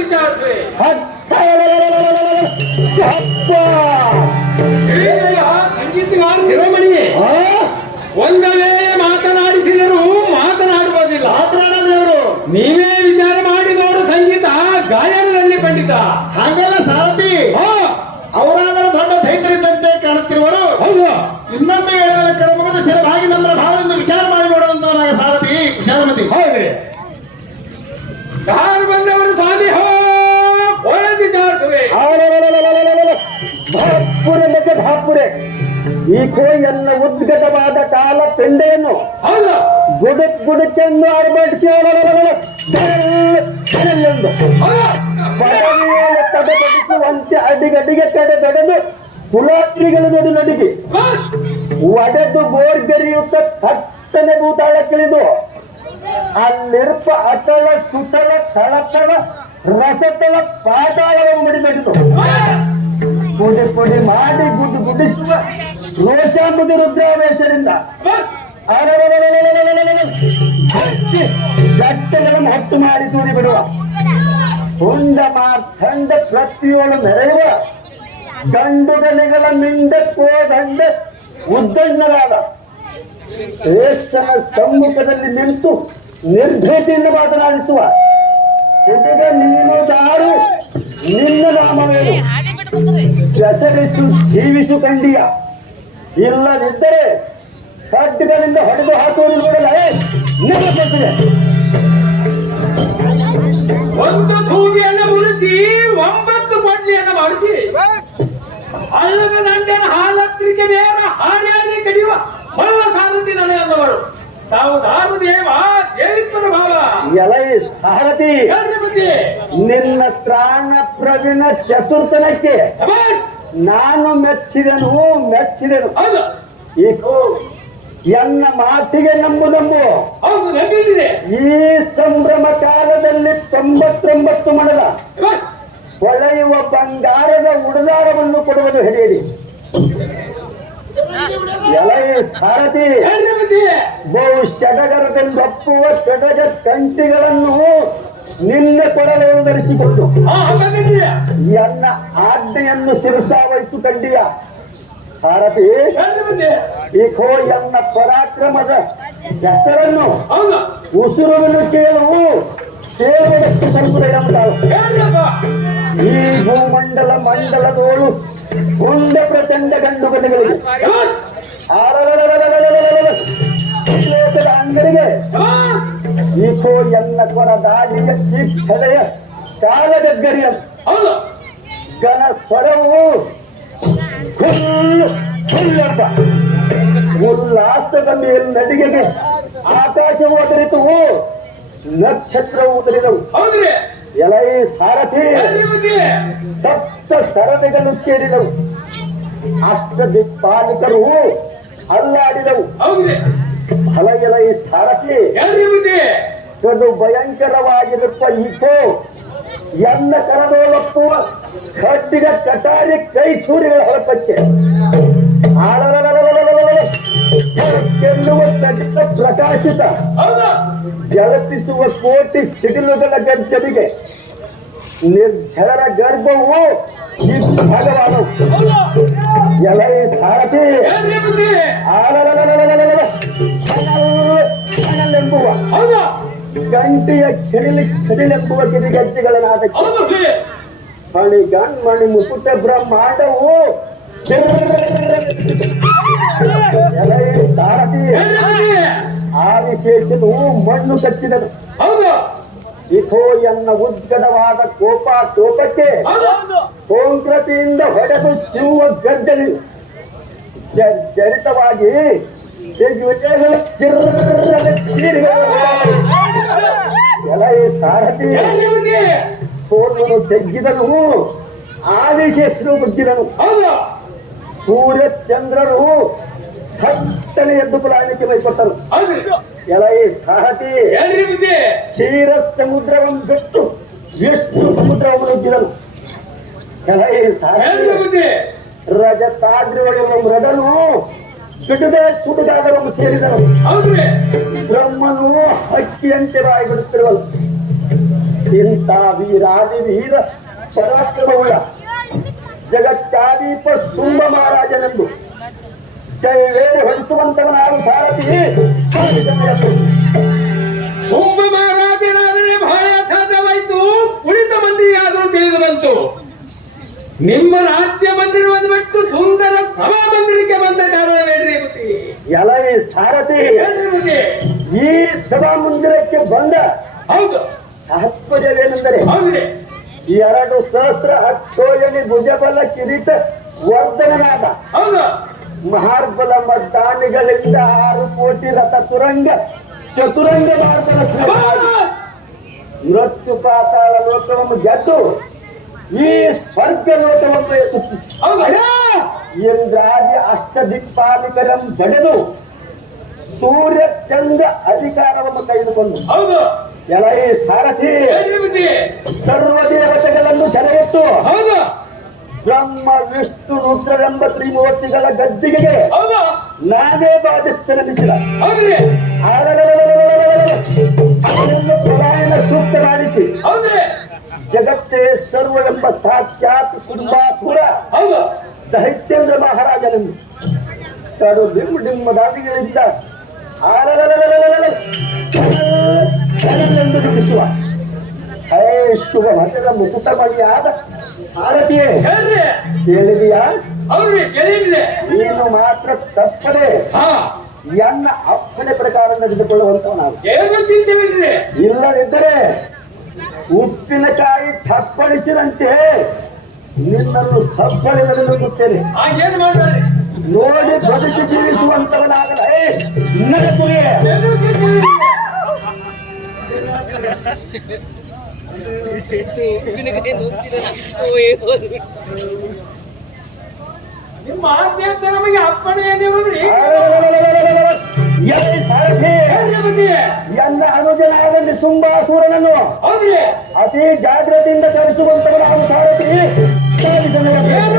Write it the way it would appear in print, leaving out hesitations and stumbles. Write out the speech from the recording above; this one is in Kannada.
ವಿಚಾರಿಸುವೆ. ಸಂಗೀತಗಾರ ಶಿರೋಮಣಿ ಒಂದ ವೇಳೆ ಮಾತನಾಡಿಸಿದರು ಮಾತನಾಡುವುದಿಲ್ಲ. ಮಾತನಾಡಲಿವರು ನೀವೇ ವಿಚಾರ ಮಾಡಿದವರು ಸಂಗೀತ ಗಾಯನದಲ್ಲಿ ಪಂಡಿತ. ಹಾಗೆಲ್ಲ ಸಾರಥಿ ಅವರಾದರೂ ದೊಡ್ಡ ಧೈರ್ಯದಂತೆ ಕಾಣುತ್ತಿರುವರು. ಹೌದು, ಇನ್ನೊಂದು ವೇಳೆ ಕರ್ಮದ ಸ್ಥಿರವಾಗಿ ನಮ್ಮ ಭಾವದಿಂದ ವಿಚಾರ ಮಾಡಿ ನೋಡುವಂತವನಾಗ ಸಾರಥಿ ಕುಶಾಲಮತಿ. ಹೌದ್ರಿ, ಯಾರು ಬಂದವರು ಸ್ವಾಮಿ ಹೋ ವಿಚಾರಿಸುವೆ. ಭಾಪುರೆ ಮತ್ತೆ ಭಾಪುರೆ ಈಕೋ ಎಲ್ಲ ಉದ್ಗತವಾದ ಕಾಲ ಪೆಂಡೆಯನ್ನು ಹೌದು ಗುಡುಕೆಂದು ಅರ್ಬಡಿಸಿ ತಡೆಪಡಿಸುವಂತೆ ಅಡಿಗಡಿಗೆ ತಡೆದೊಡೆದು ಕುಲಾತ್ರಿಗಳು ನಡು ನಡಿಗೆ ಒಡೆದು ಗೋರ್ಗರಿಯುತ್ತ ಥಟ್ಟನೆ ಭೂತಾಳಕ್ಕಿಳಿದು ಅಲ್ಲಿರ್ಪ ಅತಳ ಸುತಳ ತಳತಳ ರಸತಳ ಪಾತಾಳವನ್ನು ಮಡಿದಡಿದು ಪುಡಿ ಪುಡಿ ಮಾಡಿ ಗುಡಿಸುವ ರೋಷಾಂಬುದಿ ರುದ್ರಾವೇಶದಿಂದ ಜಟ್ಟಗಳನ್ನು ಹೊತ್ತು ಮಾಡಿ ತೂರಿ ಬಿಡುವ ಹುಂಡ ಮಾರ್ಧಂಡ ಪ್ರತಿಯೊಳು ಮೆರೆಯುವ ಗಂಡುಗಲಿಗಳ ಮಿಂಡ ಕೋದಂಡ ಉದ್ದಣ್ಣರಾದ ಶ್ರೇಷ್ಠನ ಸಮ್ಮುಖದಲ್ಲಿ ನಿಂತು ನಿರ್ಭೀತಿಯಿಂದ ಮಾತನಾಡಿಸುವ ಹುಡುಗ ನೀನು ದಾರು ನಿನ್ನ ನಾಮವೇನು ಹೆಸರಿಸು ಜೀವಿಸು ಕಂಡಿಯ ಇಲ್ಲದಿದ್ದರೆ ಖಡ್ಗದಿಂದ ಹೊಡೆದು ಹಾಕುವುದು ನೋಡಲೇ ನಿಲ್ಲುತ್ತದೆ. ಒಂದು ತೂಗಿಯನ್ನು ಮುರಿಸಿ 9 ಕೊಡ್ಲಿಯನ್ನು ಮಾಡಿಸಿ ಹಳ್ಳದ ದಂಡೆನ ಹಾಲತ್ರಿಕೆ ನೇರ ಹಾರ್ಯಾದಿ ಕಡಿಯುವ ಹೊಲ್ಲ ಸಾರಥಿ ನಡೆಯಲ್ಲವರು ತಾವು ದಾರು ದೇವ ದೇವಿಪ್ಪನ ಭಾವ. ಎಲೈ ಸಾರಥಿ, ನಿನ್ನ ತ್ರಾಣ ಪ್ರವೀಣ ಚತುರ್ಥನಕ್ಕೆ ನಾನು ಮೆಚ್ಚಿದೆನು. ಈಕೋ ಎನ್ನ ಮಾತಿಗೆ ನಂಬು. ಈ ಸಂಭ್ರಮ ಕಾಲದಲ್ಲಿ 99 ಮಣದ ಹೊಳೆಯುವ ಬಂಗಾರದ ಉಡುದಾರವನ್ನು ಕೊಡುವುದು ಹಿಡಿಯಿರಿ. ಎಲೈ ಸಾರಥಿ, ಬಹು ಷಡಗರದೆಂದಪ್ಪುವ ಷಡಗ ಕಂಠಿಗಳನ್ನು ನಿನ್ನ ಕೊಡಲೆಯನ್ನು ಧರಿಸಿಕೊಟ್ಟು ಎನ್ನ ಆಜ್ಞೆಯನ್ನು ಶಿರಸಾವಹಿಸು ಕಂಡಿಯ ಸಾರಥಿ. ಈಕೋ ಎನ್ನ ಪರಾಕ್ರಮದ ಹೆಸರನ್ನು ಉಸಿರುವನ್ನು ಕೇಳುವುದಕ್ಕೆ ಸಂಪುಟಾಳು. ಈ ಮಂಡಲದೋಳು ಉಂಡ ಪ್ರಚಂಡ ಗಂಡುಗಲಿಗಳಿಗೆ ಅಂಗಡಿಗೆ ಈಕೋ ಎನ್ನ ಕೊರ ದಾಡಿಯ ಕ್ಷಣೆಯ ಕಾಲಗಗ್ಗರಿಯ ಗನ ಸ್ವರವು ಹುಲ್ಲೆಂಬ ಉಲ್ಲಾಸದ ಮೇಲ್ನಡಿಗೆಗೆ ಆಕಾಶವು ಒದರಿತು, ನಕ್ಷತ್ರವು ಉದರಿದವು. ಎಲೈ ಸಾರಥಿ, ಸಪ್ತ ಸರದಿಗಳು ಕೇಳಿದವು, ಅಷ್ಟ ದಿಕ್ಪಾಲಿಕರು ಅಲ್ಲಾಡಿದವು. ಫಲ ಎಲೈ ಸಾರಥಿ, ಅದು ಭಯಂಕರವಾಗಿರುವ ಈಕೋ ಎನ್ನ ಕರದೋಲಪ್ಪುವ ಖಡ್ಡಿಗ ಕಟಾರಿ ಕೈ ಚೂರಿಗಳ ಹೊಳಪಕ್ಕೆ ಕೆನ್ನುವ ತಡಿತ ಪ್ರಕಾಶಿತ ಜಲಪಿಸುವ ಕೋಟಿ ಸಿಡಿಲುಗಳ ಗರ್ಜನೆಗೆ ನಿರ್ಜಲರ ಗರ್ಭವು ಈ ಭಾಗವಾದವು. ಎಲೈ ಸಾರಥಿ, ಎಂಬುವ ಗಂಟೆಯ ಕಿಡಿಲೆಂಬುವ ಕಿಡಿಗಜ್ಜೆಗಳನ್ನಾದಕ್ಕೆ ಮಣಿ ಮುಕುಟ ಬ್ರಹ್ಮಾಂಡವು ಎಲೈ ಸಾರಥಿ, ಆದಿಶೇಷನು ಮಣ್ಣು ಕಚ್ಚಿದನು. ಇಥೋ ಎನ್ನ ಉದ್ಗಡವಾದ ಕೋಪಕ್ಕೆ ಕೋಂಕ್ರತಿಯಿಂದ ಹೊಡೆದು ಸಿಂಹ ಗರ್ಜನೆ ಜರಿತವಾಗಿ ಎಲೈ ಸಾರಥಿ, ಸೋಲನ್ನು ತೆಗ್ಗಿದನು, ಆದಿಶೇಷನು ಬಗ್ಗಿದನು. ಸೂರ್ಯ ಚಂದ್ರರು ಥಟ್ಟನೆ ಎದ್ದು ಪಲಾಯನಕ್ಕೆ ಬಯಪಟ್ಟರು. ಎಲೈ ಸಾರಥಿ, ಕ್ಷೀರ ಸಮುದ್ರವನ್ನು ಬಿಟ್ಟು ವಿಷ್ಣು ಸಮುದ್ರವನ್ನು ನುಗ್ಗಿದನು. ಎಲೈ ಸಾರಥಿ, ರಜತಾದ್ರಿ ಒಳಗೆ ಮೃಗನು ಬಿಡದೆ ಸುಡುಗಾದರನ್ನು ಸೇರಿದನು. ಬ್ರಹ್ಮನು ಹಕ್ಕಿಯಂತೆ ಬಾಯಿ ಬಿಡುತ್ತಿರುವನು. ಇಂಥ ವೀರಾದಿ ವೀರ ಪರಾಕ್ರಮವುಳ್ಳ ಜಗತ್ಯಾದೀಪ ಸುಂಬ ಮಹಾರಾಜನೆಂದು ಜಯವೇರಿ ಹೊಡಿಸುವಂತವನಾರು ಸಾರಥಿ ಒಬ್ಬ ಮಹಾರಾಜನಾದರೆ ಬಹಳ ಸಾಧ್ಯವಾಯಿತು. ಕುಳಿತ ಮಂದಿಗಾದರೂ ತಿಳಿದು ಬಂತು. ನಿಮ್ಮ ರಾಜ್ಯ ಮಂದಿರವನ್ನು ಬಿಟ್ಟು ಸುಂದರ ಸಭಾ ಮಂದಿರಕ್ಕೆ ಬಂದ ಕಾರಣವೇನ್ರಿ ಬುದ್ಧಿ? ಎಲವಿ ಸಾರಥಿ, ಏನ್ರಿ ಬುದ್ಧಿ? ಈ ಸಭಾ ಮಂದಿರಕ್ಕೆ ಬಂದ ಹೌದು ತಾತ್ಪರ್ಯವೇನೆಂದರೆ ಹೌದ್ರಿ 2 ಸಹಸ್ರ ಅಕ್ಷೋಯಣಿ ಭುಜಬಲ ಕಿರೀಟ ವರ್ಧನನಾದ ಹೌದು ಮಹಾರ್ಬಲ ಮದ್ದಾನಿಗಳಿಂದ 6 ಕೋಟಿ ರಥ ತುರಂಗ ಚತುರಂಗ ಮಾರ್ಗದ ಮೃತ್ಯು ಪಾತಾಳ ಲೋಕವನ್ನು ಗೆದ್ದು ಈ ಸ್ವರ್ಗ ಲೋಕವನ್ನು ಇಂದ್ರಾದಿ ಅಷ್ಟದಿಕ್ಪಾಲಿಕರನ್ನು ಬಡೆದು ಸೂರ್ಯ ಚಂದ್ರ ಅಧಿಕಾರವನ್ನು ತೆಗೆದುಕೊಂಡು ಹೌದು ಎಲೈ ಸಾರಥಿ ಏನ್ರಿ ಬುದ್ಧಿ? ಸರ್ವ ದೇವತೆಗಳನ್ನು ಸೆರೆಯಿಟ್ಟು ಹೌದು ಬ್ರಹ್ಮ ವಿಷ್ಣು ರುದ್ರರೆಂಬ ತ್ರಿಮೂರ್ತಿಗಳ ಗದ್ದಿಗೆಗೆ ಹೌದು ನಾನೇ ಬಾಧಿಸ್ತನಿಸಿದ ಹೌದ್ರಿ ಅವನನ್ನು ಪಲಾಯನ ಸೂಕ್ತ ಮಾಡಿಸಿ ಹೌದ್ರಿ ಜಗತ್ತೇ ಸರ್ವ ಎಂಬ ಸಾಕ್ಷಾತ್ ಕುಟುಂಬಾಪುರ ಹೌದು ದೈತ್ಯೇಂದ್ರ ಮಹಾರಾಜನನ್ನು ಕಡು ಡಿಮ್ಮ ದಾದಿಗಳಿಂದ ಎಂದು ನುಡಿಸುವ ಹೇ ಶುಭ ಮಠದ ಮುಕುಟ ಮಣಿಯಾದ ಭಾರತೀಯ ಏನ್ರಿ? ಕೇಳಿದೆಯಾ? ಹೌದ್ರಿ ಕೇಳಿದ್ರಿ? ನೀನು ಮಾತ್ರ ತಪ್ಪದೆ ಹಾ ಎನ್ನ ಅಪ್ಪಣೆ ಪ್ರಕಾರ ನಡೆದುಕೊಳ್ಳುವಂತವ ನಾವು ಏನು ಚಿಂತೆವಿಲ್ರಿ? ಇಲ್ಲದಿದ್ದರೆ ಉಪ್ಪಿನಕಾಯಿ ಚಪ್ಪಳಿಸಿದಂತೆ ನಿನ್ನನ್ನು ಸಪ್ಪಳಿಸುತ್ತೇನೆ. ಹಾಗೇನು ಮಾಡ್ಬೇಡ್ರಿ. ನೋಡಿ ಬದುಕಿ ಜೀವಿಸುವಂತವನಾಗಲ್ಲ. ನನ್ನ ಕುರಿಯೇ ಏನು ಚಿಂತೆವಿಲ್ರಿ? ನಿಮ್ಮ ಆಸೆ ಅಂತ ನಮಗೆ ಅಪ್ಪಣೆ ಏನೇವ್ರಿ? ಸಾರಥಿ ಏನ್ರಿ ಬುದ್ಧಿ? ಎನ್ನ ಅನುಜನಾದಲ್ಲಿ ಸುಂಬಾಸೂರನನ್ನು ಹೌದ್ರಿ ಅತಿ ಜಾಗ್ರತೆಯಿಂದ ಧರಿಸುವಂತವನಾದ ಸಾರಥಿ ಏನು